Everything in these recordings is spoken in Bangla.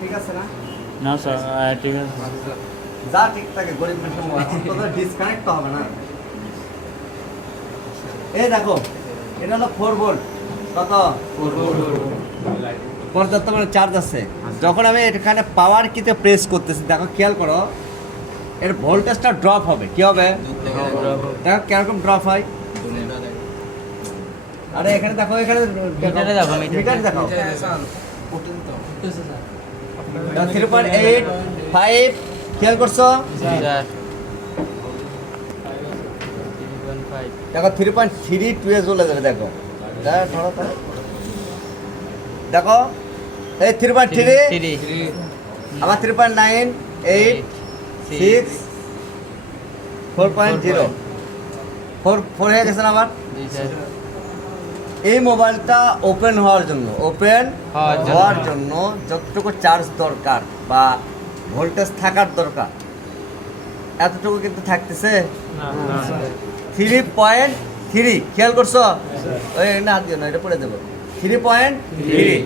ঠিক আছে না? না স্যার ঠিক আছে যা ঠিক থাকে গরিব মানুষের মোবাইল অন্তত ডিসকানেক্ট তো হবে না। এই দেখো এটা হলো 4 ভোল্ট, কত 75 ভোল্ট চার্জ আছে। যখন আমি এখানে পাওয়ার কিতে প্রেস করতেছি, দেখো খেয়াল করো এর ভোল্টেজটা ড্রপ হবে। কি হবে? দেখো কিরকম ড্রপ হয়। আরে এখানে দেখো, এখানে মিটারে দেখো, মিটার দেখো 3.85 খেয়াল করছো? স্যার দেখো 3.32 চলে যাবে। দেখো ধরো তো, দেখো এই 3.3 আবার 3.9 8 6 4.0 4 হয়ে গেছে না আবার। এই মোবাইলটা ওপেন হওয়ার জন্য যতটুকু চার্জ দরকার বা ভোল্টেজ থাকার দরকার এতটুকু কিন্তু থাকতেছে 3.3। খেয়াল করছো? ওই না দিও না, এটা পড়ে দেবো। 3.3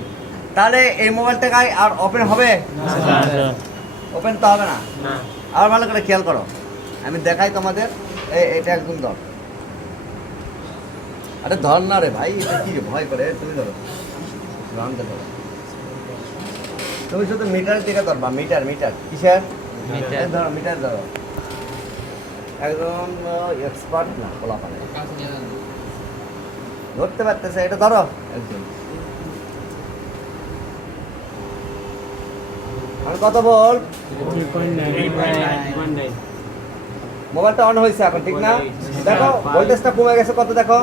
তাহলে এই মোবাইলটা আর ওপেন হবে? ওপেন তো হবে না। আর ভালো করে খেয়াল করো, আমি দেখাই তোমাদের। এটা একদম ধর। আরে ধর না রে ভাই, এটা কি রে, ভয় করে। তুমি ধরো, রামকে ধরো। তুমি শুধু মিটারের দিকে ধরবা। মিটার কিসের? ধরো মিটার ধরো। একদম এক্সপার্ট না, বলা পারে ধরতে পারতেছে। এটা ধরো একদম। আর কত বল? মোবাইলটা অন হয়েছে এখন, ঠিক না? দেখো ভোল্টেজটা কমে গেছে কত, দেখো।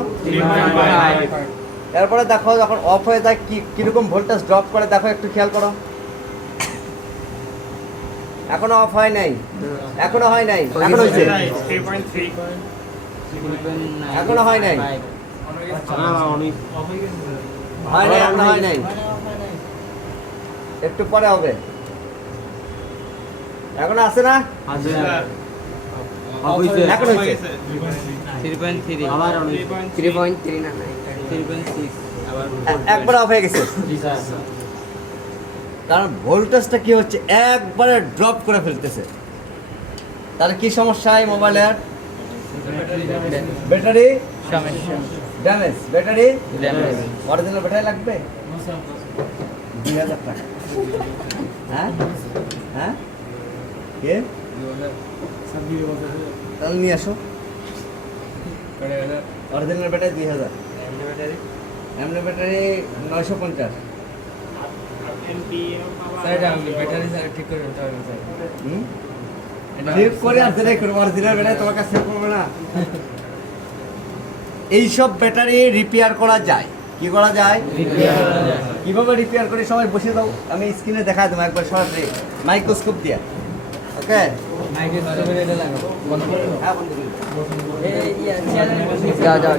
এরপরে দেখো যখন অফ হয়ে যায় কিরকম ভোল্টেজ ড্রপ করে, দেখো একটু খেয়াল করো। এখনো অফ হয় নাই, এখনো হয় নাই, এখন হয়েছে। এখনো হয় নাই, এখনো হয় নাই, একটু পরে হবে। এখন আছে না? এখন হয়েছে 3.3 না 3.6 একবার অফ হয়ে গেছে। কারণ ভোল্টেজটা কি হচ্ছে, একবারে ড্রপ করে ফেলতেছে। তাহলে কি সমস্যা এই মোবাইলের? Battery damage. Battery original battery লাগবে 2000 টাকা। হ্যাঁ হ্যাঁ কে? তাহলে নিয়ে আসো অরিজিনাল ব্যাটারি 2000। এমনি ব্যাটারি 950। ঠিক করে আর দেরি করবো, অরিজিনাল ব্যাটারি তোমার কাছে পড়বে না। এইসব ব্যাটারি রিপেয়ার করা যায়। কি করা যায়? কিভাবে রিপেয়ার করে সবাই বসে দাও, আমি স্ক্রিনে দেখা দেবো একবার সরাসরি মাইক্রোস্কোপ দিয়ে। ওকে, হ্যাঁ বন্ধ করো। যাও